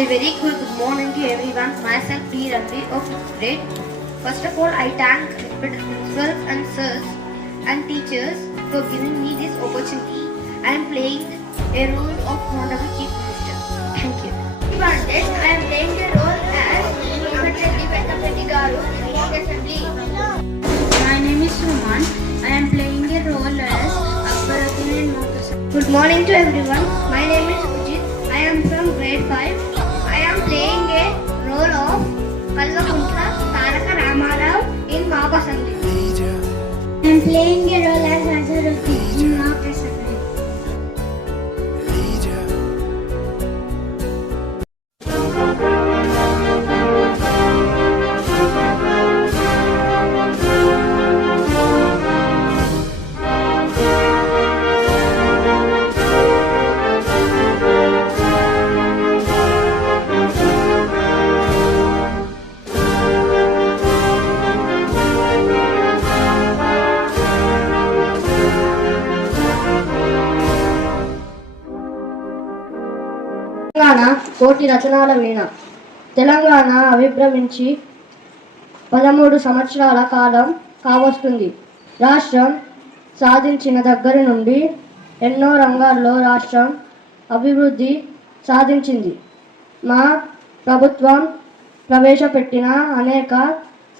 A very good morning to everyone. Myself D. Ramli of 5th grade. First of all, I thank principals and sirs and teachers for giving me this opportunity. I am playing a role of Honorable Chief Minister. Thank you. I am playing the role as Venkatreddy Venkapeti Garu in the Assembly. My name is Suman. I am playing a role as Akbaruddin in Mokasa. Good morning to everyone. My name is Ujit. I am from grade 5. I am playing a role of Kalvakuntra Taraka Ramarao in Mauk Assembly. I am playing a role as Nazaruddin in Mauk Assembly. Telangana కోటి రచనాల వీణ. తెలంగాణ ఆవిర్భవించి 13 సంవత్సరాల కాలం కావస్తుంది. రాష్ట్రం సాధించిన దగ్గర నుండి ఎన్నో రంగాల్లో రాష్ట్రం అభివృద్ధి సాధించింది. మా ప్రభుత్వం ప్రవేశపెట్టిన అనేక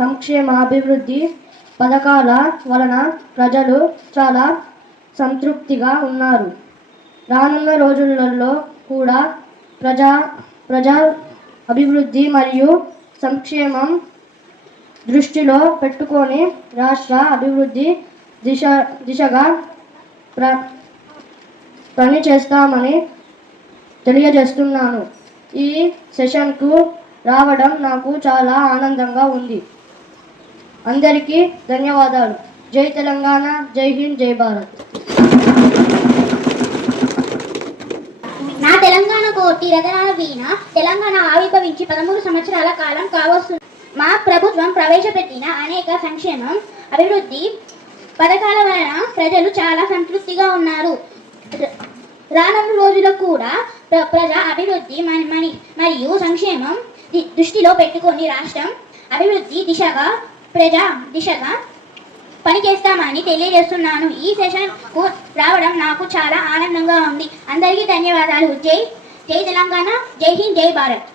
సంక్షేమ అభివృద్ధి పథకాల వలన ప్రజలు చాలా సంతృప్తిగా ఉన్నారు. రానున్న రోజులలో కూడా ప్రజా అభివృద్ధి మరియు సంక్షేమం దృష్టిలో పెట్టుకొని రాష్ట్ర అభివృద్ధి దిశగా పని చేస్తామని తెలియజేస్తున్నాను. ఈ సెషన్కు రావడం నాకు చాలా ఆనందంగా ఉంది. అందరికీ ధన్యవాదాలు. జై తెలంగాణ, జై హింద్, జై భారత్. నా తెలంగాణ కోటి రతనాల వీణ. తెలంగాణ ఆవిర్భవించి 13 సంవత్సరాల కాలం కావస్తుంది. మా ప్రభుత్వం ప్రవేశపెట్టిన అనేక సంక్షేమం అభివృద్ధి పథకాల వలన ప్రజలు చాలా సంతృప్తిగా ఉన్నారు. రానున్న రోజుల్లో కూడా ప్రజా అభివృద్ధి మరియు సంక్షేమం దృష్టిలో పెట్టుకొని రాష్ట్రం అభివృద్ధి దిశగా పనిచేస్తామని తెలియజేస్తున్నాను. ఈ సెషన్కు రావడం నాకు చాలా ఆనందంగా ఉంది. అందరికీ ధన్యవాదాలు. జై తెలంగాణ, జై హింద్, జై భారత్.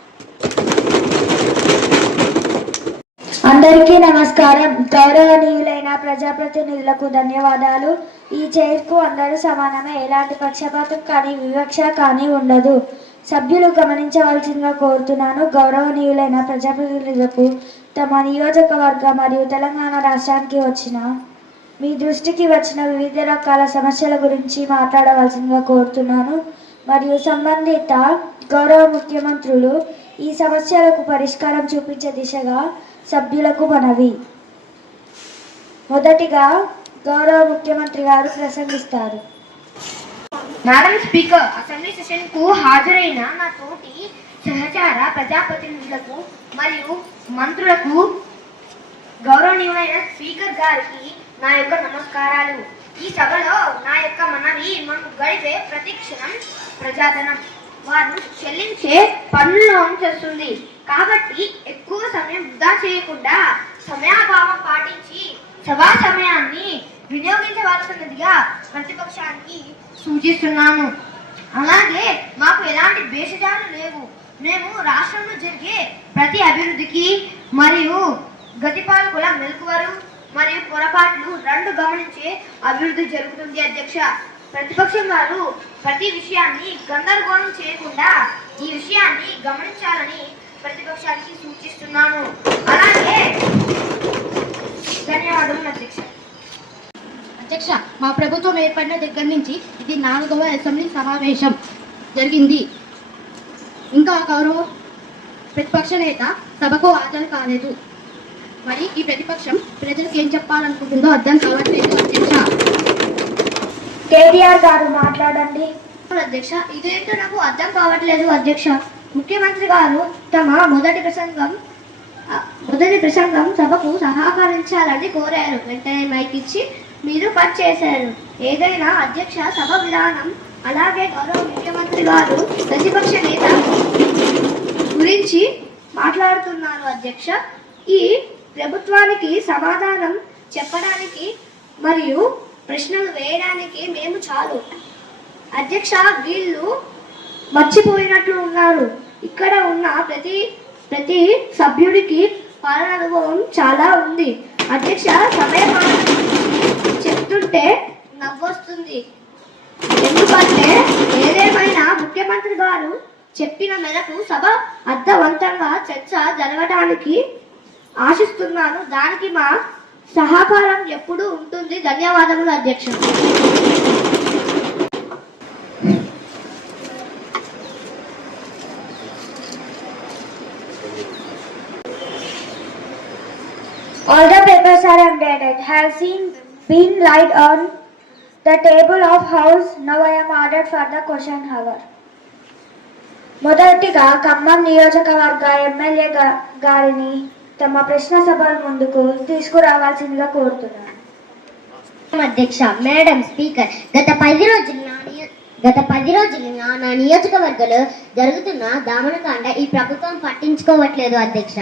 అందరికీ నమస్కారం. గౌరవనీయులైన ప్రజాప్రతినిధులకు ధన్యవాదాలు. ఈ చైర్కు అందరూ సమానమే. ఎలాంటి పక్షపాతం కానీ వివక్ష కానీ ఉండదు. సభ్యులు గమనించవలసిందిగా కోరుతున్నాను. గౌరవనీయులైన ప్రజాప్రతినిధులకు తమ నియోజకవర్గ మరియు తెలంగాణ రాష్ట్రానికి మీ దృష్టికి వచ్చిన వివిధ రకాల సమస్యల గురించి మాట్లాడవలసిందిగా కోరుతున్నాను. మరియు సంబంధిత గౌరవ ముఖ్యమంత్రులు ఈ సమస్యలకు పరిష్కారం చూపించే దిశగా సభ్యులకు మనవి. మొదటిగా గౌరవ ముఖ్యమంత్రి గారు ప్రసంగిస్తారు. మేడం స్పీకర్, అసెంబ్లీ సెషన్కు హాజరైన నా తోటి సహచార ప్రజాప్రతినిధులకు మరియు మంత్రులకు గౌరవనీయులైన స్పీకర్ గారికి నా యొక్క నమస్కారాలు. ఈ సభలో నా యొక్క మనవి, మనకు గడిపే ప్రతి క్షణం ప్రజాధనం వారు చెల్లించే పన్నులో ఉంచేస్తుంది. కాబట్టి ఎక్కువ సమయం వృధా చేయకుండా సమయాభావం పాటించి సభా సమయాన్ని వినియోగించవలసినదిగా ప్రతిపక్షానికి సూచిస్తున్నాను. అలాగే మాకు ఎలాంటి భేషజాలు లేవు. మేము రాష్ట్రంలో జరిగే ప్రతి అభివృద్ధికి మరియు గతిపాలకుల మెలకువలు మరియు పొరపాట్లు రెండు గమనించే అభివృద్ధి జరుగుతుంది. అధ్యక్ష, ప్రతిపక్షం వారు ప్రతి విషయాన్ని గందరగోళం చేయకుండా ఈ విషయాన్ని గమనించాలని ప్రతిపక్షానికి సూచిస్తున్నాను. అలాగే ధన్యవాదాలు అధ్యక్ష. అధ్యక్ష, మా ప్రభుత్వం ఏర్పడిన దగ్గర నుంచి ఇది 4వ అసెంబ్లీ సమావేశం జరిగింది. ఇంకా గౌరవ ప్రతిపక్ష నేత సభకు హాజరు కాలేదు. మరి ఈ ప్రతిపక్షం ప్రజలకు ఏం చెప్పాలనుకుంటుందో అర్థం కావట్లేదు. అధ్యక్ష, కేటీఆర్ గారు మాట్లాడండి. అధ్యక్ష, ఇదేంటో నాకు అర్థం కావట్లేదు. అధ్యక్ష, ముఖ్యమంత్రి గారు తమ మొదటి ప్రసంగం సభకు సహకరించాలని కోరారు. వెంటనే మైక్ ఇచ్చి మీరు కట్ చేశారు. ఏదైనా అధ్యక్ష సభ విధానం. అలాగే గౌరవ ముఖ్యమంత్రి గారు ప్రతిపక్ష నేత గురించి మాట్లాడుతున్నాను అధ్యక్ష. ఈ ప్రభుత్వానికి సమాధానం చెప్పడానికి మరియు ప్రశ్నలు వేయడానికి మేము చాలు అధ్యక్ష. వీళ్ళు మర్చిపోయినట్లు ఉన్నారు. ఇక్కడ ఉన్న ప్రతి సభ్యుడికి పాలన అనుభవం చాలా ఉంది అధ్యక్ష. సమయం చెప్తుంటే నవ్వొస్తుంది, ఎందుకంటే ఏదేమైనా ముఖ్యమంత్రి గారు చెప్పిన మేరకు సభ అర్థవంతంగా చర్చ జరగడానికి ఆశిస్తున్నాను. దానికి మా సహకారం ఎప్పుడూ ఉంటుంది. ధన్యవాదములు అధ్యక్ష. All the papers are updated. Have been laid on the table of house. Now I am ordered for the question hour. మొదటిగా ఖమ్మం నియోజకవర్గ ఎమ్మెల్యే గారిని తమ ప్రశ్న సభల ముందుకు తీసుకురావాల్సిందిగా కోరుతున్నాను. అధ్యక్ష, మేడం స్పీకర్, గత 10 రోజులుగా నా నియోజకవర్గంలో జరుగుతున్న దామనకాండ ఈ ప్రభుత్వం పట్టించుకోవట్లేదు అధ్యక్ష.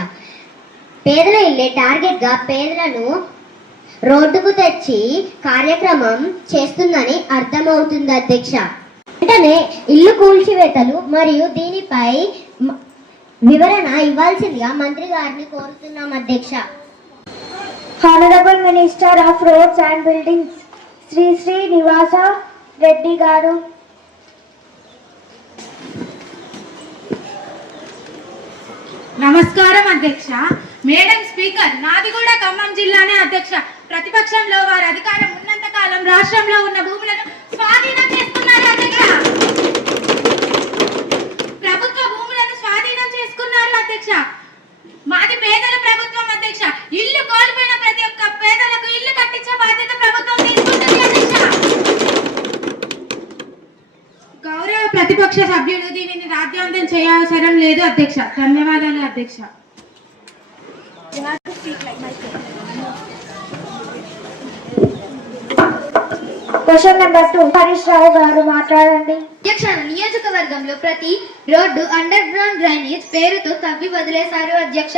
పేదల ఇల్లే టార్గెట్ గా పేదలను రోడ్డుకు తెచ్చి కార్యక్రమం చేస్తుందని అర్థమవుతుంది అధ్యక్ష. వెంటనే ఇల్లు కూల్చివేతలు మరియు దీనిపై వివరణ ఇవ్వాల్సిందిగా మంత్రి గారిని కోరుతున్నాం అధ్యక్ష. Honourable minister of roads and buildings Shri Srinivasa Reddy గారు. నమస్కారం అధ్యక్ష. మేడం స్పీకర్, నాది కూడా ఖమ్మం జిల్లానే అధ్యక్ష. ప్రతిపక్షంలో వారి అధికారం ఉన్నంత కాలం రాష్ట్రంలో ఉన్న భూములను స్వాధీనం చేసుకున్నారు అధ్యక్ష. ప్రభుత్వ భూములను స్వాధీనం చేసుకున్నారు అధ్యక్ష. మాది పేదల ప్రభుత్వం అధ్యక్ష. ఇల్లు కోల్పోయిన ప్రతి ఒక్క పేదలకు ఇల్లు కట్టించే బాధ్యత ప్రభుత్వం తీసుకుంటుంది అధ్యక్ష. గౌరవ ప్రతిపక్ష సభ్యులు దీనిని రాజ్యాంగం చేయవసరం లేదు అధ్యక్ష. ధన్యవాదాలు అధ్యక్ష. క్వశ్చన్ నెంబర్ 2 హరీష్ రావు గారు మాట్లాడండి. అధ్యక్ష, నియోజకవర్గంలో ప్రతి రోడ్డు అండర్ గ్రౌండ్ డ్రైనేజ్ పేరుతో తవ్వి వదిలేశారు అధ్యక్ష.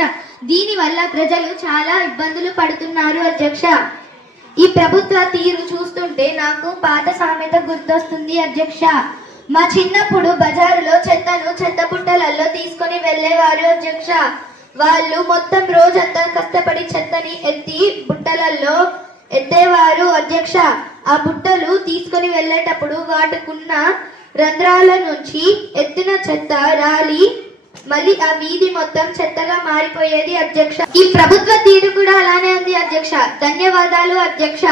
దీని వల్ల ప్రజలు చాలా ఇబ్బందులు పడుతున్నారు అధ్యక్ష. ఈ ప్రభుత్వ తీరు చూస్తుంటే నాకు పాత సామెత గుర్తొస్తుంది అధ్యక్ష. మా చిన్నప్పుడు బజారులో చెత్తను చెత్త బుట్టలలో తీసుకొని వెళ్ళేవారు అధ్యక్ష. వాళ్ళు మొత్తం రోజంతా కష్టపడి చెత్తని ఎత్తి బుట్టలలో ఎత్తేవారు అధ్యక్ష. ఆ బుట్టలు తీసుకొని వెళ్ళేటప్పుడు వాటికున్న రంధ్రాల నుంచి ఎత్తిన చెత్త రాలి మళ్ళీ ఆ వీధి మొత్తం చెత్తగా మారిపోయేది అధ్యక్ష. ఈ ప్రభుత్వ తీరు కూడా అలానే ఉంది అధ్యక్ష. ధన్యవాదాలు అధ్యక్ష.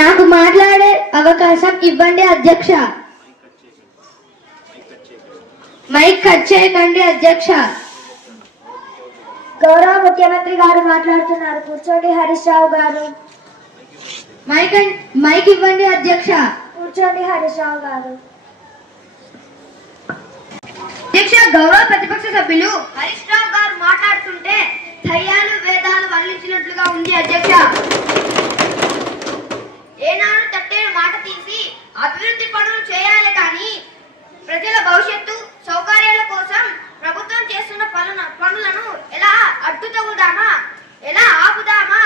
నాకు మాట్లాడే అవకాశం ఇవ్వండి అధ్యక్ష. మైక్ కట్ చేయకండి అధ్యక్ష. గౌరవ ముఖ్యమంత్రి గారు మాట్లాడుతున్నారు. కూర్చోండి హరీష్ రావు గారు. మైక్ ఇవ్వండి అధ్యక్ష. కూర్చోండి హరీష్ రావు గారు. అధ్యక్ష, గౌరవ ప్రతిపక్ష సభ్యులు హరీష్ రావు గారు మాట్లాడుతుంటే దయ్యాలు వేదాలు వల్లించినట్లుగా ఉంది అధ్యక్ష. ఏనాడు తట్టే మాట తీసి అభివృద్ధి పనులు చేయాలి కానీ ప్రజల భవిష్యత్తు సౌకర్యాల కోసం ప్రభుత్వం చేస్తున్న పనులను ఎలా అడ్డుతగుదామా, ఎలా ఆపుదామా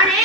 అనే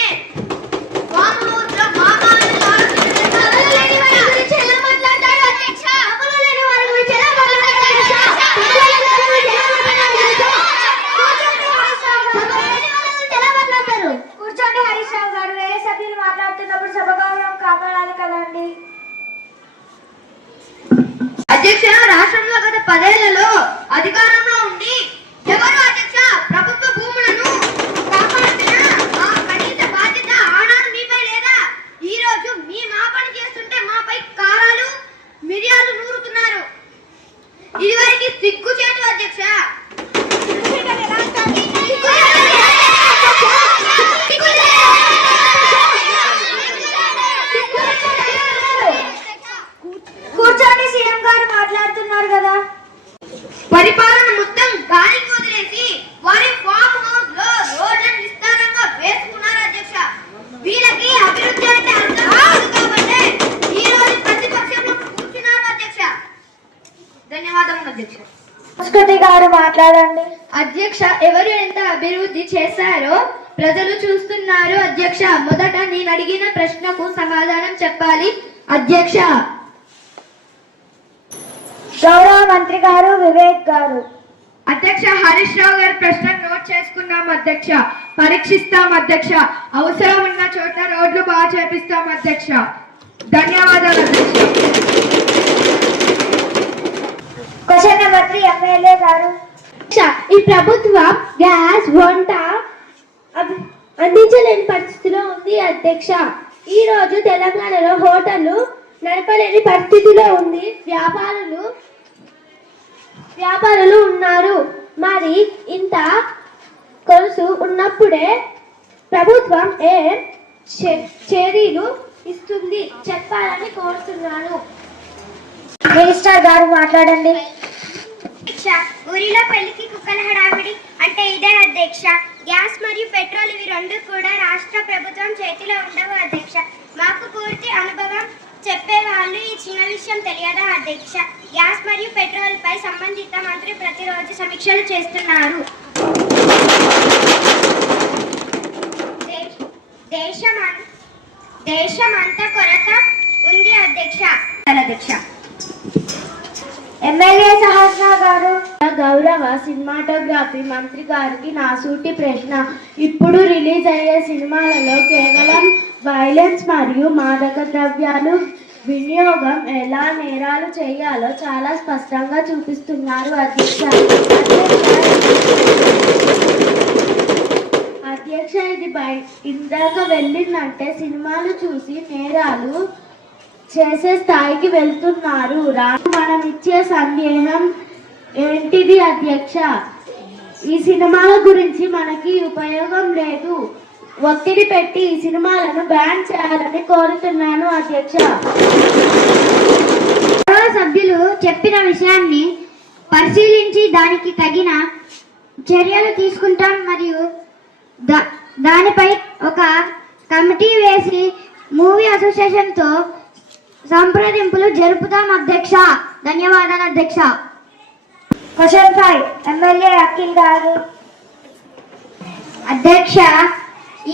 మాట్లాడండి. అధ్యక్ష, ఎవరు ఎంత అభివృద్ధి చేశారో ప్రజలు చూస్తున్నారు. అధ్యక్ష, మొదట నేను అడిగిన ప్రశ్నకు సమాధానం చెప్పాలి. అధ్యక్ష. గౌరవ మంత్రి గారు వివేక్ గారు. అధ్యక్ష, హరీష్ రావు గారి ప్రశ్న నోట్ చేసుకున్నాం అధ్యక్ష. పరీక్షిస్తాం అధ్యక్ష. అవసరం ఉన్న చోట రోడ్లు బాగా చేపిస్తాం అధ్యక్ష. ధన్యవాదాలు అధ్యక్ష. క్వశ్చన్ నెంబర్ 3 ఎమ్మెల్యే గారు. ఈ ప్రభుత్వం గ్యాస్ వంట అందించలేని పరిస్థితిలో ఉంది అధ్యక్ష. ఈ రోజు తెలంగాణలో హోటళ్లు నడపలేని పరిస్థితిలో ఉంది. వ్యాపారులు ఉన్నారు. మరి ఇంత కొలుసు ఉన్నప్పుడే ప్రభుత్వం చర్యలు ఇస్తుంది చెప్పాలని కోరుతున్నాను. మినిస్టర్ గారు మాట్లాడండి. ఊరిలో పెళ్లికి కుక్కల హడావిడి అంటే ఇదే అధ్యక్ష. గ్యాస్ మరియు పెట్రోల్ ఇవి రెండు కూడా రాష్ట్ర ప్రభుత్వం చేతిలో ఉండవు అధ్యక్ష. మాకు పూర్తి అనుభవం చెప్పేవాళ్ళు ఈ చిన్న విషయం తెలియదా అధ్యక్ష? గ్యాస్ మరియు పెట్రోల్ పై సంబంధిత మంత్రి ప్రతిరోజు సమీక్షలు చేస్తున్నారు. దేశమంతా కొరత ఉంది అధ్యక్ష. ఎమ్మెల్యే సహస్ర గారు. గౌరవ సినిమాటోగ్రఫీ మంత్రి గారికి నా సూటి ప్రశ్న. ఇప్పుడు రిలీజ్ అయ్యే సినిమాలలో కేవలం వైలెన్స్ మరియు మాదక ద్రవ్యాలు వినియోగం ఎలా నేరాలు చేయాలో చాలా స్పష్టంగా చూపిస్తున్నారు అధ్యక్ష. ఇది ఇందాక వెళ్ళిందంటే సినిమాలు చూసి నేరాలు చేసే స్థాయికి వెళ్తున్నారు. మనం ఇచ్చే సందేహం ఏంటిది అధ్యక్ష? ఈ సినిమాల గురించి మనకి ఉపయోగం లేదు. ఒత్తిడి పెట్టి ఈ సినిమాలను బ్యాన్ చేయాలని కోరుతున్నాను అధ్యక్ష. సభ్యులు చెప్పిన విషయాన్ని పరిశీలించి దానికి తగిన చర్యలు తీసుకుంటాం మరియు దానిపై ఒక కమిటీ వేసి మూవీ అసోసియేషన్తో సంప్రదింపులు జరుపుతాం అధ్యక్ష. ధన్యవాదాలు అధ్యక్ష. క్వశ్చన్ 5 ఎమ్మెల్యే అఖిల్ గారు. అధ్యక్ష,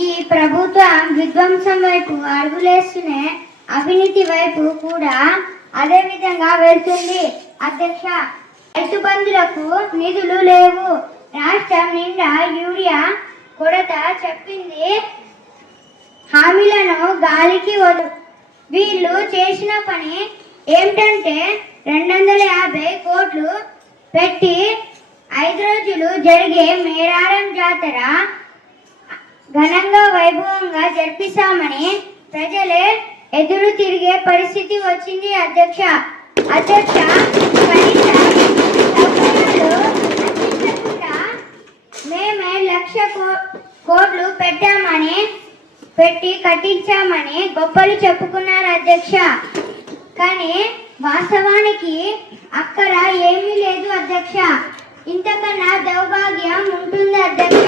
ఈ ప్రభుత్వం విధ్వంసం వైపు అడుగులేస్తూనే అవినీతి వైపు కూడా అదే విధంగా వెళ్తుంది అధ్యక్ష. రైతు బంధులకు నిధులు లేవు. రాష్ట్రం నిండా యూరియా కొరత చెప్పింది. హామీలను గాలికి వీళ్ళు చేసిన పని ఏమిటంటే 250 కోట్లు పెట్టి 5 రోజులు జరిగే మేడారం జాతర ఘనంగా వైభవంగా జరిపిస్తామని ప్రజలే ఎదురు తిరిగే పరిస్థితి వచ్చింది అధ్యక్ష. మేమే 1,00,000 కోట్లు పెట్టి కట్టించామని గొప్పలు చెప్పుకున్నారు అధ్యక్ష. కానీ వాస్తవానికి అక్కడ ఏమీ లేదు అధ్యక్ష. ఇంతకన్నా దౌర్భాగ్యం ఉంటుంది అధ్యక్ష.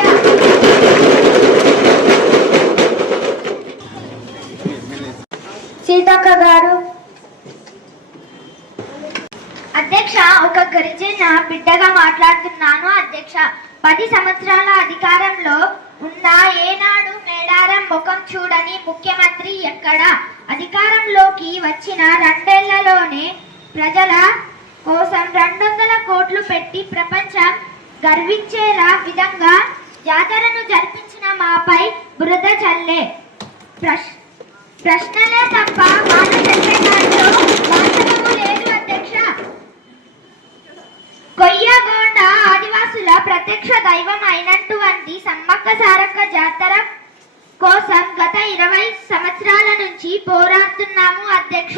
సీతక్క గారు. అధ్యక్ష, ఒక గిరిజన బిడ్డగా మాట్లాడుతున్నాను అధ్యక్ష. 10 సంవత్సరాల అధికారంలో ఉన్న ఏనాడు మేడారం ముఖం చూడని ముఖ్యమంత్రి ఎక్కడ? అధికారంలోకి వచ్చిన 2 ఏళ్లలోనే ప్రజల కోసం 200 కోట్లు పెట్టి ప్రపంచం గర్వించేలా విధంగా జాతరను జరిపించిన మాపై బురద చల్లే ప్రశ్నలే తప్ప మాట చెప్పే దాంట్లో వాస్తవము లేదు అధ్యక్ష. కొయ్యగొండ ఆదివాసుల ప్రత్యక్ష దైవం అయినటువంటి సమ్మక్క సారక్క జాతర కోసం గత 20 సంవత్సరాల నుంచి పోరాడుతున్నాము అధ్యక్ష.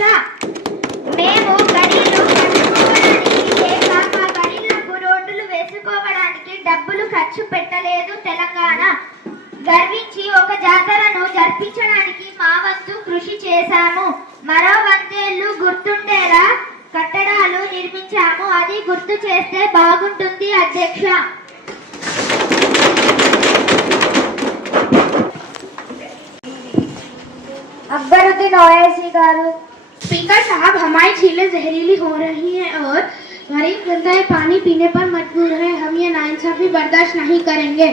మేము గరీలు కట్టుకోవడానికి లేక మా గరీలకు రోడ్డులు వేసుకోవడానికి డబ్బులు ఖర్చు పెట్టలేదు తెలంగాణ. గర్వించి ఒక జాతరను జరిపించడానికి మా వంతు కృషి చేశాము. మరో 100 ఏళ్లు గుర్తుండేలా కట్టడాలు నిర్మించాము. అది గుర్తు చేస్తే బాగుంటుంది అధ్యక్ష. अकबरुद्दीन ओवैसी गारू. स्पीकर साहब, हमारी झीलें जहरीली हो रही हैं और गरीब जनता है पानी पीने पर मजबूर है। हम ये नाइंसाफी बर्दाश्त नहीं करेंगे।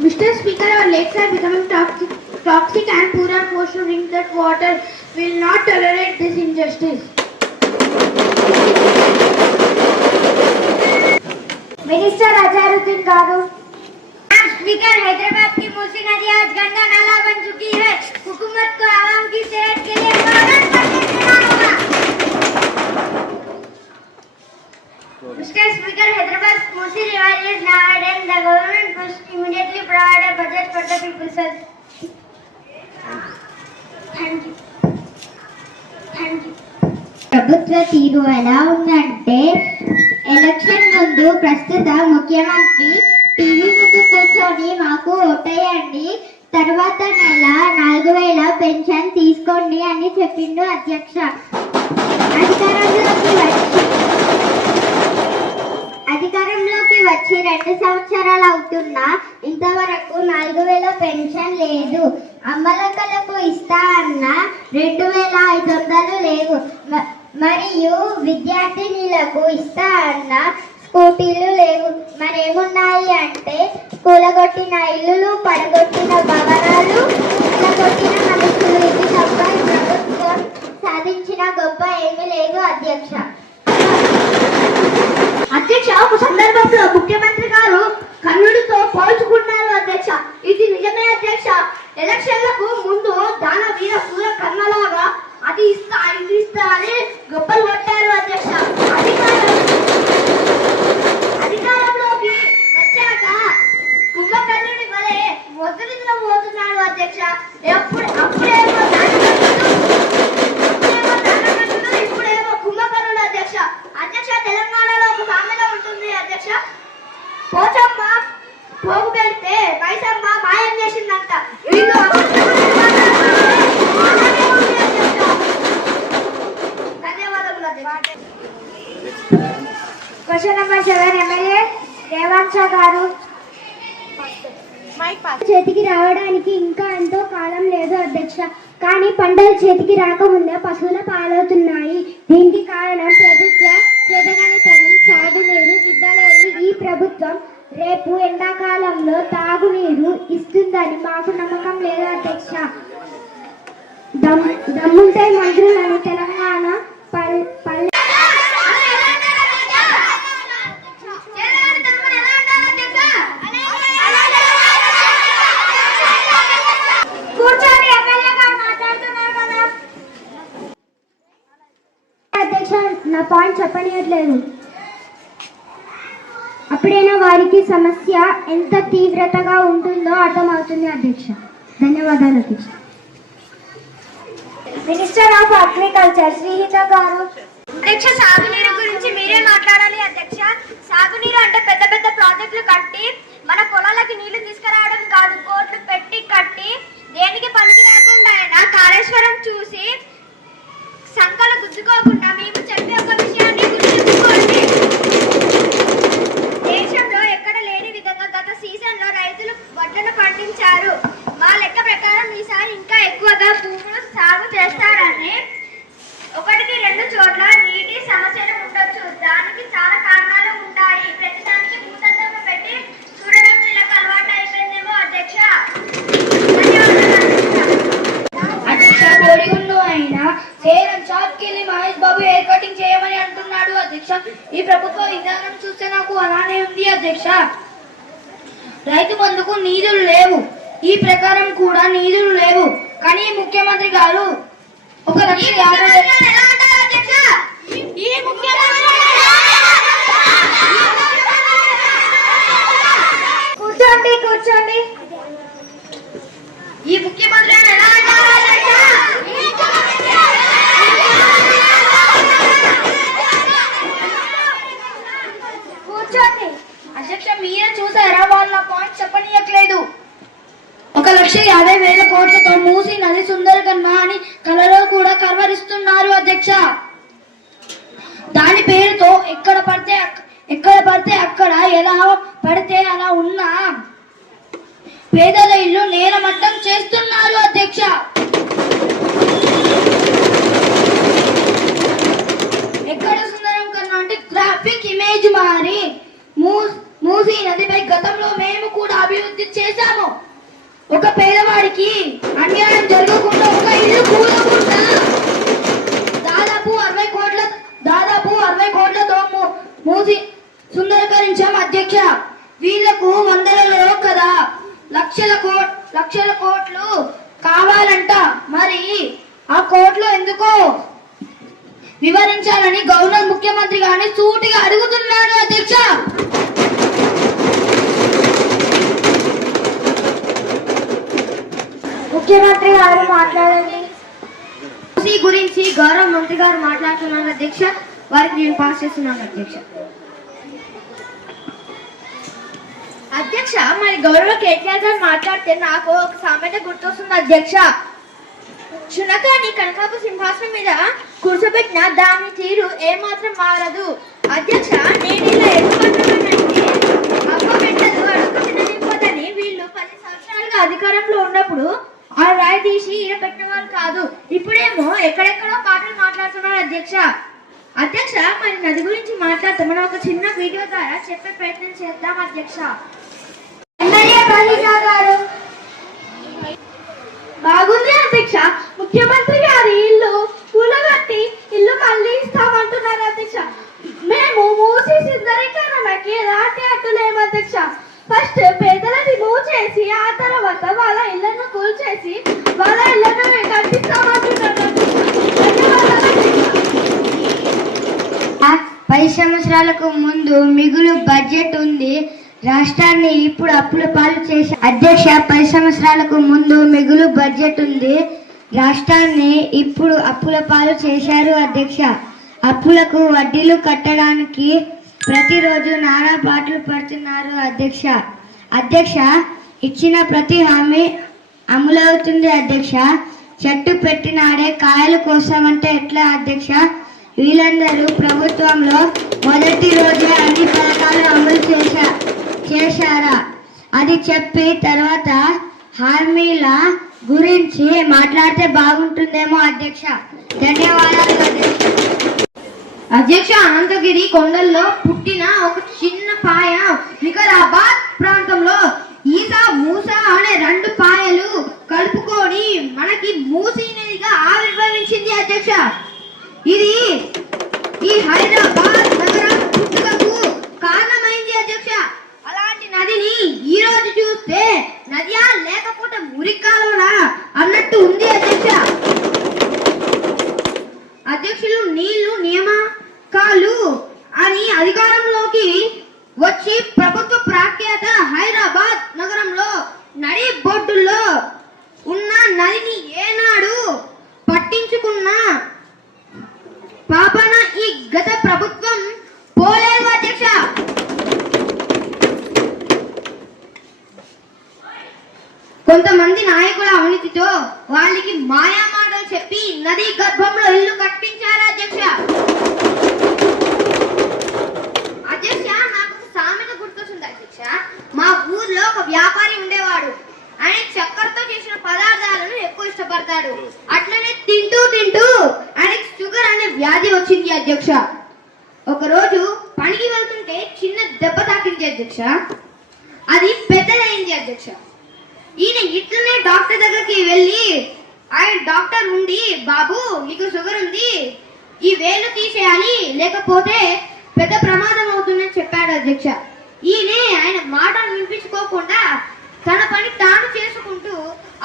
Mister speaker, our lakes are becoming toxic and poor are forced to drink that water. We will not tolerate this injustice. Minister Azharuddin garu. Speaker, Hyderabad की मूसी नदी आज गंदा नाला बन चुकी है। हुकूमत को आवाम की सेहत के लिए फौरन बंद करना होगा। Mr. Speaker, Hyderabad's Musi River is now dead. The government must immediately provide a budget for the people's health. Thank you. Thank you. ప్రభుత్వ తీరు ఎలా ఉందంటే ఎలక్షన్ ముందు ప్రస్తుత ముఖ్యమంత్రి టీవీ ముందు కూర్చొని మాకు ఓటేయండి, తర్వాత నెల 4000 పెన్షన్ తీసుకోండి అని చెప్పిండు అధ్యక్ష. అధికారంలోకి వచ్చి 2 సంవత్సరాలు అవుతున్నా ఇంతవరకు 4000 పెన్షన్ లేదు. అమ్మలక్కలకు ఇస్తా అన్న 2500 లేవు. మరియు విద్యార్థినులకు ఇస్తా అన్న స్కూటీలు లేవు. మరేమున్నాయి అంటే కూలగొట్టిన ఇల్లులు, పడగొట్టిన భవనాలు, కూలగొట్టిన మనుషులు. ఇది తప్ప ఈ ప్రభుత్వం సాధించిన గొప్ప ఏమీ లేదు అధ్యక్ష. అధ్యక్ష, ఒక సందర్భంలో ముఖ్యమంత్రి గారు కర్ణుడితో పోల్చుకున్నారు అధ్యక్ష. ఇది నిజమే అధ్యక్ష. ఎలక్షన్లకు ముందు దాన వీర సూర కర్ణలాగా అది ఇస్తా ఇది ఇస్తా అని గొప్పలు కొట్టారు అధ్యక్ష. అధికారంలోకి వచ్చాక కుంభకర్ణుడి వలె మొదటిలో పోతున్నాడు అధ్యక్ష. అప్పుడేమో ఇప్పుడేమో కుంభకర్ణుడు అధ్యక్ష. అధ్యక్ష, తెలంగాణలో ఒక సామెత ఉంటుంది అధ్యక్ష. పోచమ్మ పోగు పెడితే మైసమ్మ మాయం చేసిందంట. వీళ్ళు ధన్యవాదములు అధ్యక్ష. Question number 7, MLA రేవంత్ గారు. చేతికి రావడానికి ఇంకా ఎంతో కాలం లేదు అధ్యక్ష. కానీ పంటలు చేతికి రాకముందే పశువుల పాలవుతున్నాయి. దీనికి కారణం ప్రభుత్వ చేతగానితనం. సాగునీరు ఇవ్వలేని ఈ ప్రభుత్వం రేపు ఎండాకాలంలో తాగునీరు ఇస్తుందని మాకు నమ్మకం లేదు అధ్యక్ష. దమ్ముంటే మంత్రులను తెలంగాణ పల్లె కూర్చోండి, ఎమ్మెల్యే గారు మాట్లాడుతున్నారు కదా. అధ్యక్ష, నా పాయింట్ చెప్పనియట్లేదు. అప్పుడైనా వారికి సమస్య ఎంత తీవ్రతగా ఉంటుందో అర్థమవుతుంది అధ్యక్ష. ధన్యవాదాలు అధ్యక్ష. మినిస్టర్ ఆఫ్ అగ్రికల్చర్ శ్రీహిత గారు. అధ్యక్ష, సాగునీరు గురించి మీరే మాట్లాడాలి అధ్యక్ష. సాగునీరు అంటే పెద్ద పెద్ద ప్రాజెక్టులు కట్టి మన పొలాలకి నీళ్లు తీసుకురావడం కాదు, కోట్లు పెట్టి కట్టి దేనికి పనికి రాకుండా అయినా కాళేశ్వరం చూసి సంకలు గుద్దుకోకుండా మేము చెప్పే ఒక విషయాన్ని గుర్తుంచుకోండి. దేశంలో ఎక్కడ లేని విధంగా గత సీజన్ లో రైతులు వడ్లను పండించారు. మా లెక్క ప్రకారం ఈసారి ఇంకా ఎక్కువగా భూములు సాగు చేస్తారని. 1-2 చోట్ల నీటి సమస్యలు ఉండొచ్చు. దానికి చాలా కారణాలు ఉంటాయి. ప్రతిదానికి భూతత్వం పెట్టి చూడడం వీళ్ళకి అలవాటు అయిపోయిందేమో అధ్యక్ష. అధ్యక్ష, కోడిగుండు అయినా సేలం షాప్కి వెళ్ళి మహేష్ బాబు హెయిర్ కటింగ్ చేయమని అంటున్నాడు అధ్యక్ష. ఈ ప్రభుత్వ విధానం చూస్తే నాకు అలానే ఉంది అధ్యక్ష. రైతు బంధుకు నిధులు లేవు, ఈ ప్రకారం కూడా నిధులు లేవు. కానీ ముఖ్యమంత్రి గారు 1,50,000 కూర్చోండి, కూర్చోండి. ఈ ముఖ్యమంత్రి ఎలా అంటారు అధ్యక్ష? కూర్చోండి. అధ్యక్ష, మీరే చూసారా, వాళ్ళ పాయింట్ చెప్పనీయట్లేదు. 1,50,000 కోట్లతో మూసి నది సుందరకన్నా అని కలలో కూడా కర్వరిస్తున్నారు అధ్యక్ష. దాని పేరుతో ఎక్కడ పడితే అక్కడ ఎలా పడితే అలా ఉన్న పేదల ఇల్లు నేలమట్టం చేస్తున్నారు అధ్యక్ష. ఎక్కడ సుందరం కన్నా అంటే ట్రాఫిక్ ఇమేజ్ మారి మూసీ నదిపై గతంలో మేము కూడా అభివృద్ధి చేశాము. ఒక పేదవాడికి అన్యాయం జరగకుండా ఒక ఇల్లు కూలకుండా దాదాపు 60 కోట్లతో మూసి సుందరీకరించాం అధ్యక్ష. వీళ్లకు వందలలో కదా లక్షల కోట్లు కావాలంట. మరి ఆ కోట్లు ఎందుకో వివరించాలని గవర్నర్ ముఖ్యమంత్రి గారిని సూటిగా అడుగుతున్నాను అధ్యక్ష. ముఖ్యమంత్రి గారు మాట్లాడండి. మూసీ గురించి గౌరవ మంత్రి గారు మాట్లాడుతున్నారు అధ్యక్ష. వారికి నేను పాస్ చేస్తున్నాను అధ్యక్ష. అధ్యక్ష, మరి గౌరవ కేటీఆర్ గారు మాట్లాడితే నాకు ఒక సామెత గుర్తొస్తుంది అధ్యక్ష. చునకాన్ని కనకాపు సింహాసనం మీద కూర్చోబెట్టిన దాని తీరు ఏమాత్రం మారదు. అధ్యక్ష, నేను ఇలా ఎందుకంటున్నానంటే అమ్మ పెట్టదు అడుగు తిననివ్వదని వీళ్ళు 10 సంవత్సరాలుగా అధికారంలో ఉన్నప్పుడు ఆ రాయి తీసి ఈడ పెట్టిన వారు కాదు. ఇప్పుడేమో ఎక్కడెక్కడో పాటలు మాట్లాడుతున్నారు అధ్యక్ష. అధ్యక్ష, మరి నది గురించి మాట్లాడితే మనం ఒక చిన్న వీడియో ద్వారా చెప్పే ప్రయత్నం చేద్దాం అధ్యక్ష. ఎమ్మెల్యే ప్రదీప్ గారు బాగుంది అధ్యక్ష. ముఖ్యమంత్రి గారి ఇల్లు కూలగట్టి ఇల్లు మళ్ళీ ఇస్తామంటున్నారు అధ్యక్ష. మేము మూసి సుందరీకరణకి ఎలాంటి అడ్డులేము అధ్యక్ష. ఫస్ట్ పేదలని మూవ్ చేసి ఆ తర్వాత వాళ్ళ ఇళ్లను కూల్చేసి వాళ్ళ ఇళ్లను కట్టిస్తామంటున్నారు అధ్యక్ష. 10 సంవత్సరాలకు ముందు మిగులు బడ్జెట్ ఉంది. రాష్ట్రాన్ని ఇప్పుడు అప్పుల పాలు చేసి అధ్యక్ష 10 సంవత్సరాలకు ముందు మిగులు బడ్జెట్ ఉంది. రాష్ట్రాన్ని ఇప్పుడు అప్పుల పాలు చేశారు అధ్యక్ష. అప్పులకు వడ్డీలు కట్టడానికి ప్రతిరోజు నానా పాటలు పడుతున్నారు అధ్యక్ష. అధ్యక్ష, ఇచ్చిన ప్రతి హామీ అమలవుతుంది అధ్యక్ష. చెట్టు పెట్టినాడే కాయలు కోసామంటే ఎట్లా అధ్యక్ష? వీళ్ళందరూ ప్రభుత్వంలో మొదటి రోజే అన్ని పథకాలు అమలు చేశారా? అది చెప్పి తర్వాత హామీల గురించి మాట్లాడితే బాగుంటుందేమో అధ్యక్ష. ధన్యవాదాలు అధ్యక్ష. అధ్యక్ష, అనంతగిరి కొండల్లో పుట్టిన ఒక చిన్న పాయ వికారాబాద్ ప్రాంతంలో ఈసా మూసా అనే 2 పాయలు కలుపుకొని మనకి మూసీ నదిగా ఆవిర్భవించింది అధ్యక్ష. ఇది ఈ హైదరాబాద్ నగరం పుట్టుకకు కారణమైంది అధ్యక్ష. అలాంటి నదిని ఈ రోజు చూస్తే నదియా లేకపోతే మురికాలవనా అన్నట్టు ఉంది అధ్యక్ష. అధ్యక్షులు నీళ్లు నియామకాలు అని అధికారంలోకి వచ్చి ప్రభుత్వ ప్రఖ్యాత హైదరాబాద్ నగరంలో నడి బొడ్డుల్లో ఉన్న నదిని ఏనాడు పట్టించుకున్న పాపన ఈ గత ప్రభుత్వం పోలేదు అధ్యక్ష. కొంతమంది నాయకుల అవినీతితో వాళ్ళకి మాయా మాటలు చెప్పి నది గర్భంలో ఇల్లు కట్టించారు అధ్యక్ష. అధ్యక్ష, నాకు ఒక సామెత గుర్తొచ్చింది అధ్యక్ష. మా ఊర్లో ఒక వ్యాపారి ఉండేవాడు. ఆయన చక్కెరతో చేసిన పదార్థాలను ఎక్కువ ఇష్టపడతాడు. అట్లనే తింటూ ఆయనకి షుగర్ అనే వ్యాధి వచ్చింది అధ్యక్ష. ఒకరోజు పనికి వెళ్తుంటే చిన్న దెబ్బ తాకింది అధ్యక్ష. అది పెద్దదైంది అధ్యక్ష. ఈయన ఇట్లనే డాక్టర్ దగ్గరికి వెళ్ళి ఆయన డాక్టర్ ఉండి, బాబు నీకు షుగర్ ఉంది, ఈ వేలు తీసేయాలి లేకపోతే పెద్ద ప్రమాదం అవుతుందని చెప్పాడు అధ్యక్ష. ఈయనే ఆయన మాటలు వినిపించుకోకుండా తన పని తాను చేసుకుంటూ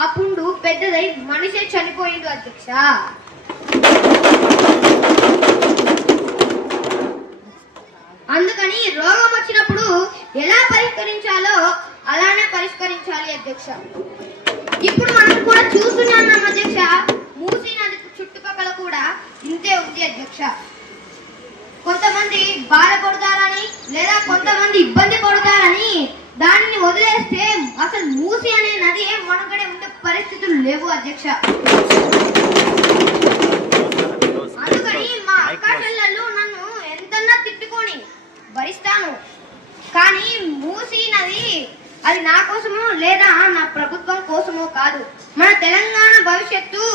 ఆ పుండు పెద్దదై మనిషే చనిపోయింది అధ్యక్ష. అందుకని రోగం వచ్చినప్పుడు ఎలా పరిష్కరించాలో అలానే పరిష్కరించాలి అధ్యక్ష. ఇప్పుడు మనం కూడా చూస్తున్నాం అధ్యక్ష, మూసీ నది చుట్టుపక్కల కూడా ఇంతే ఉంది అధ్యక్ష. కొంతమంది బాధపడతారని లేదా కొంతమంది ఇబ్బంది పడతారని దానిని వదిలేస్తే అసలు మూసీ అనే నది మనకడే ఉండే పరిస్థితులు లేవు అధ్యక్ష. అందుకని మా అక్క చెల్లెళ్ళు నన్ను ఎంతన్నా తిట్టుకొని భరిస్తాను, కానీ మూసీ నది అది నా కోసమో లేదా నా ప్రభుత్వం కోసమో కాదు, మన తెలంగాణ భవిష్యత్తు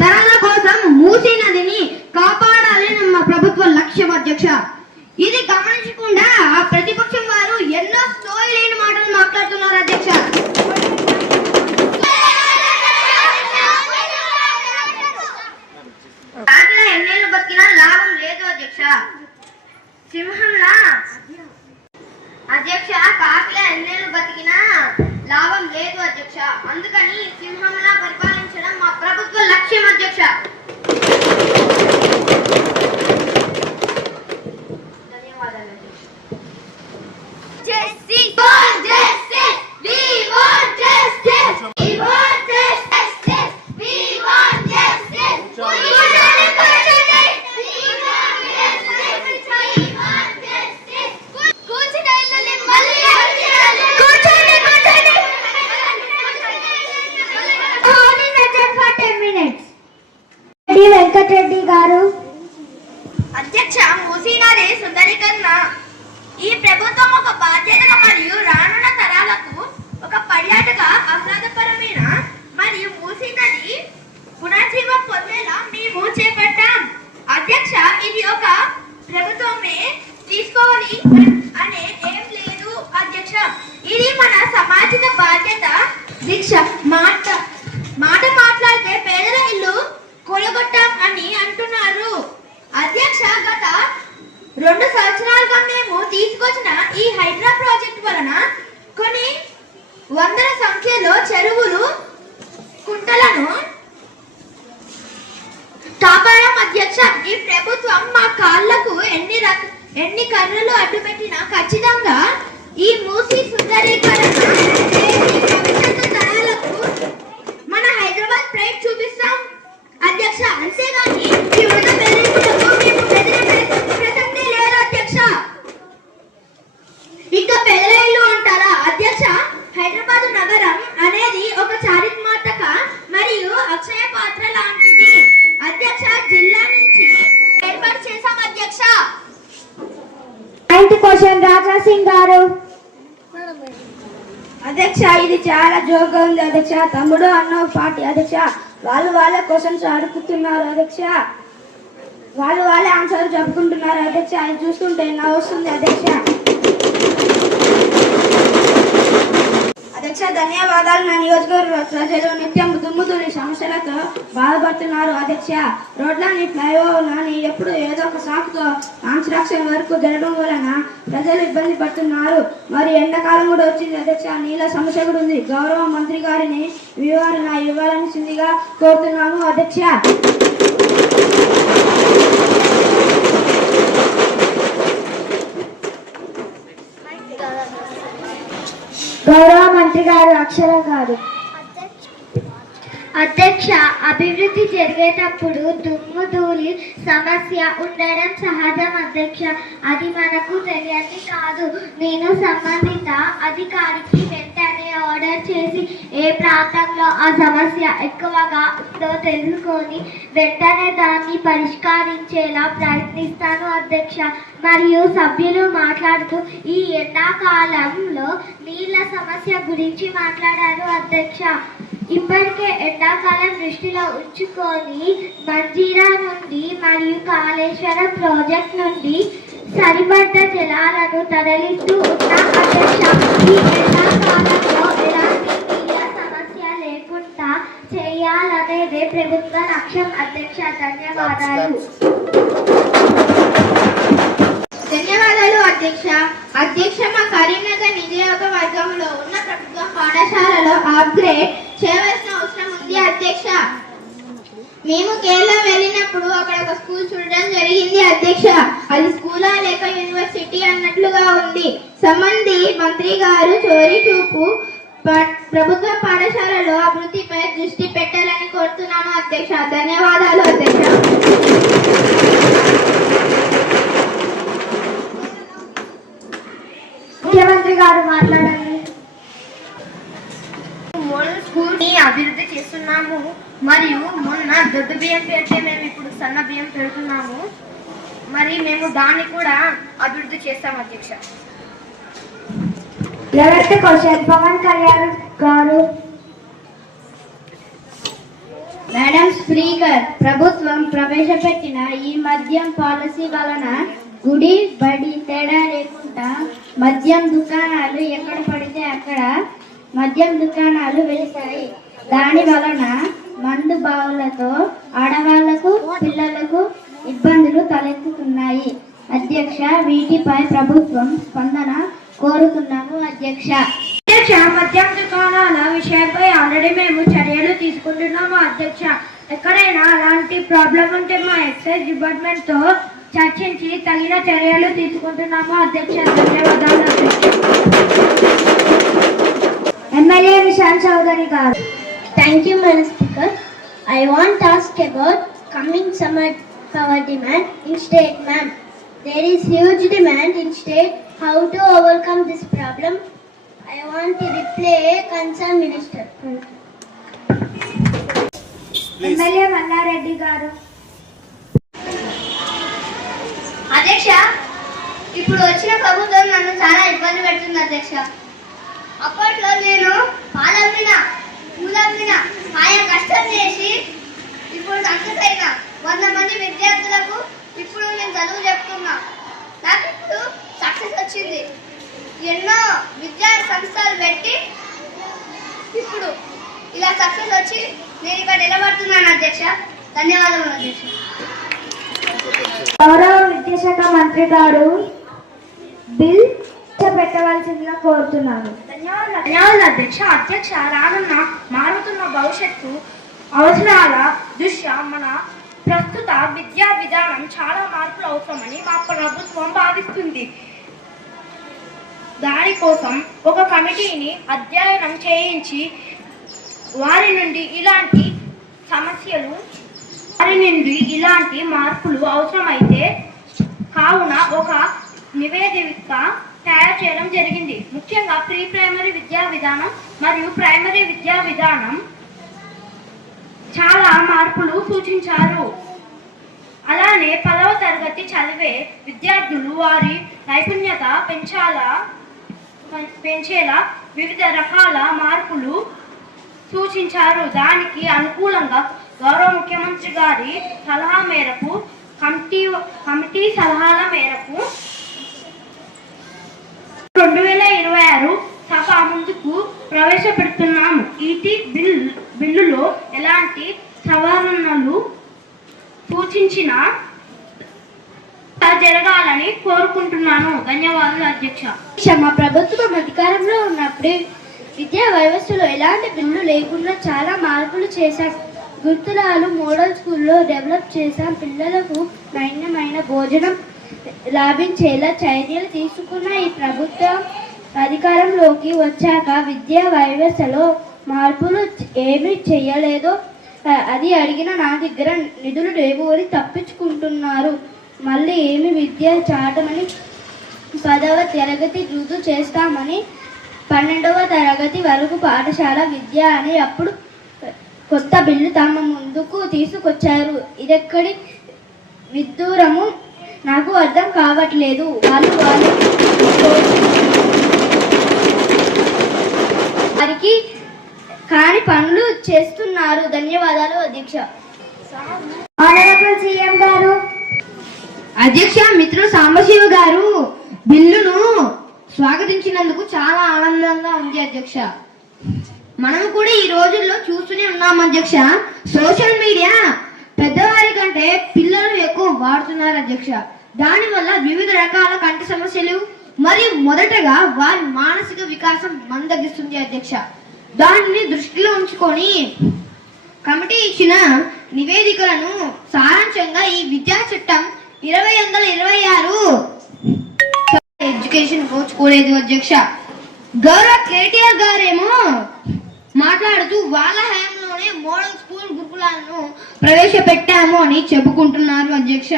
తరాల కోసం మూసీ నదిని కాపాడాలని మా ప్రభుత్వ లక్ష్యం అధ్యక్ష. ఇది గమనించకుండా ఆ ప్రతిపక్షం వారు ఎన్నో సోయి లేని మాటలు మాట్లాడుతున్నారు అధ్యక్ష. కాకిలా ఎన్నేళ్ళు బతికినా లాభం లేదు అధ్యక్ష. సింహంలా అధ్యక్ష కాకిలా ఎన్నేళ్ళు బతికినా లాభం లేదు అధ్యక్ష. అందుకని సింహంలా పరిపాలించడం మా ప్రభుత్వ లక్ష్యం అధ్యక్ష. ధన్యవాదాలు వెంకటరెడ్డి గారు. అధ్యక్ష మూసీనది సుందరీకరణ ఈ ప్రభుత్వం ఒక బాధ్యతగా మరియు రానున్న తరాలకు ఒక పర్యాటక ఆహ్లాదపరమైన మరియు మూసీ నది పునర్జీవం పొందేలా మేము చేపట్టాం అధ్యక్ష. ఇది ఒక ప్రభుత్వమే తీసుకోవాలి అనే ఏం లేదు అధ్యక్ష. ఇది మన సామాజిక బాధ్యత దీక్ష. మాట్లాడితే పేదల ఇల్లు కూలగొట్టాం అని అంటున్నారు అధ్యక్ష. గత 2 సంవత్సరాలుగా మేము తీసుకొచ్చిన ఈ హైడ్రా ప్రాజెక్ట్ వలన కొన్ని వందల సంఖ్యలో చెరువులు కుంటలను కాపాడాం అధ్యక్ష. ఈ ప్రభుత్వం మా కాళ్లకు ఎన్ని కర్రలు అడ్డుపెట్టినా ఖచ్చితంగా ఈ మూసీ సుందరీకరణ భవిష్యత్తు తరాలకు మన హైదరాబాద్ ప్రైడ్ చూపిస్తాం అధ్యక్ష. అంతేగాని ఈ వృధ బెదిరింపులకు మేము బెదిరే ప్రసక్తే లేదు అధ్యక్ష. ఇంకా పేదల ఇల్లు అంటారా అధ్యక్ష? హైదరాబాద్ నగరం అనేది ఒక చారిత్రాత్మక మరియు అక్షయ పాత్ర లాంటిది అధ్యక్ష. జిల్లా నుంచి ఏర్పాటు చేశాం అధ్యక్ష. 9th క్వశ్చన్ రాజా సింగ్ గారు. అధ్యక్ష ఇది చాలా జోక్గా ఉంది అధ్యక్ష. తమ్ముడు అన్న పార్టీ అధ్యక్ష. వాళ్ళ క్వశ్చన్స్ అడుగుతున్నారు అధ్యక్ష. వాళ్ళే ఆన్సర్ చెప్పుకుంటున్నారు అధ్యక్ష. అది చూస్తుంటే నవ్వు వస్తుంది అధ్యక్ష. అధ్యక్ష ధన్యవాదాలు. నా నియోజకవర్గ ప్రజలు నిత్యం దుమ్ముతుని సమస్యలతో బాధపడుతున్నారు అధ్యక్ష. రోడ్లని ఫ్లైఓవర్లని ఎప్పుడు ఏదో ఒక సాకుతో కన్స్ట్రక్షన్ వరకు జరగడం వలన ప్రజలు ఇబ్బంది పడుతున్నారు. మరి ఎండాకాలం కూడా వచ్చింది అధ్యక్ష. నీళ్ళ సమస్య కూడా ఉంది. గౌరవ మంత్రి గారిని వివరణ ఇవ్వాల్సిందిగా కోరుతున్నాము అధ్యక్ష. గౌరవ మంత్రి గారు అక్షర గారు. అధ్యక్ష అభివృద్ధి జరిగేటప్పుడు దుమ్ము ధూళి సమస్య ఉండడం సహజం అధ్యక్ష. అది మనకు తెలియదు కాదు. నేను సంబంధిత అధికారికి వెంటనే ఆర్డర్ చేసి ఏ ప్రాంతంలో ఆ సమస్య ఎక్కువగా ఉందో తెలుసుకొని వెంటనే దాన్ని పరిష్కరించేలా ప్రయత్నిస్తాను అధ్యక్ష. మరియు సభ్యులు మాట్లాడుతూ ఈ ఎండాకాలంలో నీళ్ళ సమస్య గురించి మాట్లాడారు అధ్యక్ష. ఇప్పటికే ఎండాకాలం దృష్టిలో ఉంచుకొని మంజీరా నుండి మరియు కాళేశ్వరం ప్రాజెక్ట్ నుండి సరిపడ్డ జలాలను తరలిస్తూ ఉన్న అధ్యక్ష. ఈ ఎండాకాలంలో ఎలాంటి నీళ్ళ సమస్య లేకుండా చేయాలనేదే ప్రభుత్వ లక్ష్యం అధ్యక్ష. ధన్యవాదాలు అధ్యక్ష. మా కరీంనగర్ నియోజకవర్గంలో ఉన్న ప్రభుత్వ పాఠశాలలో అప్గ్రేడ్ చేయవలసిన అవసరం ఉంది అధ్యక్ష. మేము కేరళ వెళ్ళినప్పుడు అక్కడ ఒక స్కూల్ చూడడం జరిగింది అధ్యక్ష. అది స్కూలా లేక యూనివర్సిటీ అన్నట్లుగా ఉంది. సంబంధి మంత్రి గారు చోరీ చూపు ప్రభుత్వ పాఠశాలలో అభివృద్ధిపై దృష్టి పెట్టాలని కోరుతున్నాను అధ్యక్ష. ధన్యవాదాలు అధ్యక్ష. ముఖ్యమంత్రి గారు మాట్లాడండి. మోడల్ స్కూల్ ని అభివృద్ధి చేస్తున్నాము మరియు మొన్న దొడ్డు బియ్యం పెడితే మేము ఇప్పుడు సన్న బియ్యం పెడుతున్నాము. మరి మేము దాన్ని కూడా అభివృద్ధి చేస్తాం అధ్యక్ష. 11th క్వశ్చన్ పవన్ కళ్యాణ్ గారు. మేడం స్పీకర్, ప్రభుత్వం ప్రవేశపెట్టిన ఈ మద్యం పాలసీ వలన గుడి బడి తేడా లేకుండా మద్యం దుకాణాలు ఎక్కడ పడితే అక్కడ మద్యం దుకాణాలు వెలిశాయి. దాని వలన మందు బావులతో ఆడవాళ్లకు పిల్లలకు ఇబ్బందులు తలెత్తుతున్నాయి. అధ్యక్ష, వీటిపై ప్రభుత్వం స్పందన కోరుతున్నాము. అధ్యక్ష, మద్యం దుకాణాల విషయంపై ఆల్రెడీ మేము చర్యలు తీసుకుంటున్నాము. అధ్యక్ష, ఎక్కడైనా అలాంటి ప్రాబ్లం ఉంటే మా ఎక్సైజ్ డిపార్ట్మెంట్ తో చర్చించి తగిన చర్యలు తీసుకుంటున్నాము. అధ్యక్ష, ధన్యవాదాలు. ఎమ్మెల్యే నిశాంత్ చౌదరి గారు. Thank you madam speaker. I want to ask about coming summer power demand in state, ma'am. There is huge demand in state. How to overcome this problem? I want to reply concerned minister. MLA Malla Reddy గారు. అధ్యక్ష, ఇప్పుడు వచ్చిన ప్రభుత్వం నన్ను చాలా ఇబ్బంది పెడుతుంది. అధ్యక్ష, అప్పట్లో నేను పాలమ్మిన పూలమ్మిన ఆయా కష్టం చేసి ఇప్పుడు సక్సెస్ అయినా 100 మంది విద్యార్థులకు ఇప్పుడు నేను చదువు చెప్తున్నా. నాకు ఇప్పుడు సక్సెస్ వచ్చింది. ఎన్నో విద్యా సంస్థలు పెట్టి ఇప్పుడు ఇలా సక్సెస్ వచ్చి నేను ఇక్కడ నిలబడుతున్నాను. అధ్యక్ష, ధన్యవాదాలు. అధ్యక్ష, గౌరవ విద్యాశాఖ మంత్రి గారు బిల్ పెట్టవలసిందిగా కోరుతున్నాను. ధన్యవాదాలు అధ్యక్ష. అధ్యక్ష, రానున్న మారుతున్న భవిష్యత్తు అవసరాల దృష్ట్యా మన ప్రస్తుత విద్యా విధానం చాలా మార్పులు అవసరమని మా ప్రభుత్వం భావిస్తుంది. దానికోసం ఒక కమిటీని అధ్యయనం చేయించి వారి నుండి ఇలాంటి మార్పులు అవసరమైతే కావున ఒక నివేదిక తయారు చేయడం జరిగింది. ముఖ్యంగా ప్రీ ప్రైమరీ విద్యా విధానం మరియు ప్రైమరీ విద్యా విధానం చాలా మార్పులు సూచించారు. అలానే 10వ తరగతి చదివే విద్యార్థులు వారి నైపుణ్యత పెంచేలా వివిధ రకాల మార్పులు సూచించారు. దానికి అనుకూలంగా గౌరవ ముఖ్యమంత్రి గారి సలహా మేరకు కమిటీ సలహాల మేరకు 2026 సభ ముందుకు ప్రవేశపెడుతున్నాము. ఈటీ బిల్లులో ఎలాంటి సవరణలు సూచించినా జరగాలని కోరుకుంటున్నాను. ధన్యవాదాలు అధ్యక్ష. మా ప్రభుత్వం అధికారంలో ఉన్నప్పుడు విద్యా వ్యవస్థలో ఎలాంటి బిల్లు లేకుండా చాలా మార్పులు చేశాం. గుర్తులాలు మోడల్ స్కూల్లో డెవలప్ చేశాం. పిల్లలకు నాణ్యమైన భోజనం లాభించేలా చర్యలు తీసుకున్న ఈ ప్రభుత్వం అధికారంలోకి వచ్చాక విద్యా వ్యవస్థలో మార్పులు ఏమీ చేయలేదో అది అడిగిన నా దగ్గర నిధులు లేవు అని తప్పించుకుంటున్నారు. మళ్ళీ ఏమి విద్య చాటమని 10వ తరగతి రుజువు చేస్తామని 12వ తరగతి వరకు పాఠశాల విద్య అని అప్పుడు కొత్త బిల్లు తమ ముందుకు తీసుకొచ్చారు. ఇదెక్కడి విదూరము నాకు అర్థం కావట్లేదు. వారికి కాని పనులు చేస్తున్నారు. ధన్యవాదాలు అధ్యక్ష. ఆనరబుల్ సీఎం గారు. అధ్యక్ష, మిత్రులు సాంబశివ గారు బిల్లును స్వాగతించినందుకు చాలా ఆనందంగా ఉంది. అధ్యక్ష, మనం కూడా ఈ రోజుల్లో చూస్తూనే ఉన్నాం. అధ్యక్ష, సోషల్ మీడియా పెద్దవారి కంటే పిల్లలు ఎక్కువ వాడుతున్నారు. అధ్యక్ష, దానివల్ల వివిధ రకాల కంటి సమస్యలు మరియు మొదటగా వారి మానసిక వికాసం మందగిస్తుంది. అధ్యక్ష, దానిని దృష్టిలో ఉంచుకొని కమిటీ ఇచ్చిన నివేదికలను సారాంశంగా ఈ విద్యా చట్టం 2026 ఎడ్యుకేషన్ కోరుకోలేదు. అధ్యక్ష, గౌరవ కేటీఆర్ గారేమో మాట్లాడుతూ వాళ్ళ హయాంలోనే మోడల్ స్కూల్ గురుకులాలను ప్రవేశపెట్టాము అని చెప్పుకుంటున్నారు. అధ్యక్ష,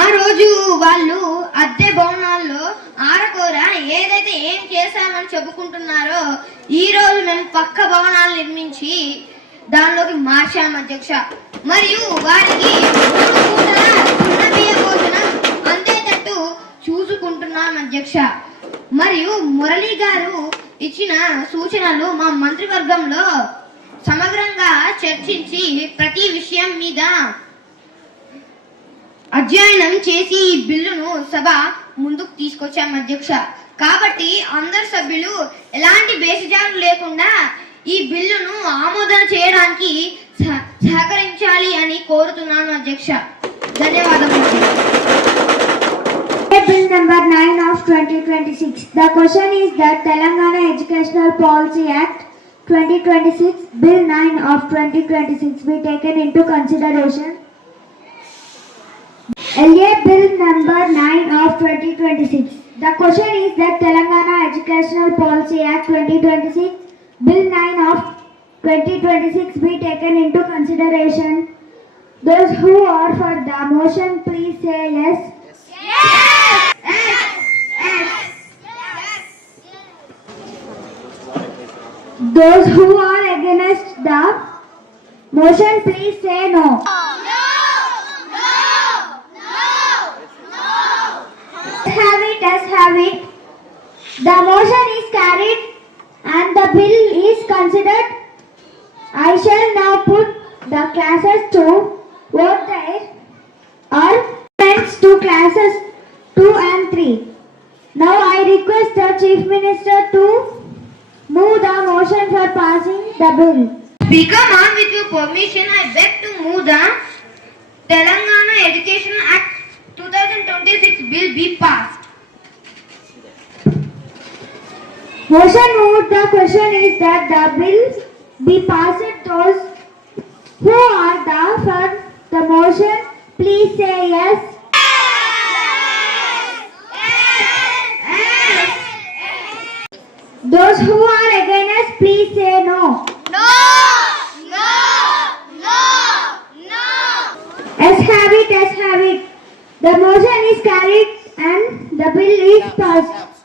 ఆ రోజు వాళ్ళు అద్దె భవనాల్లో ఆరకూర ఏదైతే ఏం చేశామని చెప్పుకుంటున్నారో ఈ రోజు మేము పక్క భవనాలు నిర్మించి దానిలోకి మార్చాము. అధ్యక్ష, మరియు వారికి భోజనం అందేటట్టు చూసుకుంటున్నాం. అధ్యక్ష, మరియు మురళి గారు ఇచ్చిన సూచనలు మా మంత్రివర్గంలో సమగ్రంగా చర్చించి ప్రతి విషయం మీద అధ్యయనం చేసి ఈ బిల్లును సభ ముందుకు తీసుకొచ్చాం అధ్యక్ష. కాబట్టి అందరు సభ్యులు ఎలాంటి బేసిజాలు లేకుండా ఈ బిల్లును ఆమోదన చేయడానికి సహకరించాలి అని కోరుతున్నాను అధ్యక్ష. ధన్యవాదములు. Bill number 9 of 2026. The question is that Telangana Educational Policy Act 2026, Bill 9 of 2026 be taken into consideration. LA Bill number 9 of 2026. The question is that Telangana Educational Policy Act 2026, Bill 9 of 2026 be taken into consideration. Those who are for the motion, please say yes. Those who are against the motion, please say no. Let's have it. The motion is carried and the bill is considered. I shall now put the classes to vote their arguments to classes 2 and 3. Now I request the Chief Minister to move the motion for passing the bill. Speaker, ma'am, with your permission, I beg to move the Telangana Education Act 2026 bill be passed. Motion moved. The question is that the bill be passed. Those who are for the motion, please say yes. Those who are against, please say no. Let's have it. The motion is carried and the bill is passed.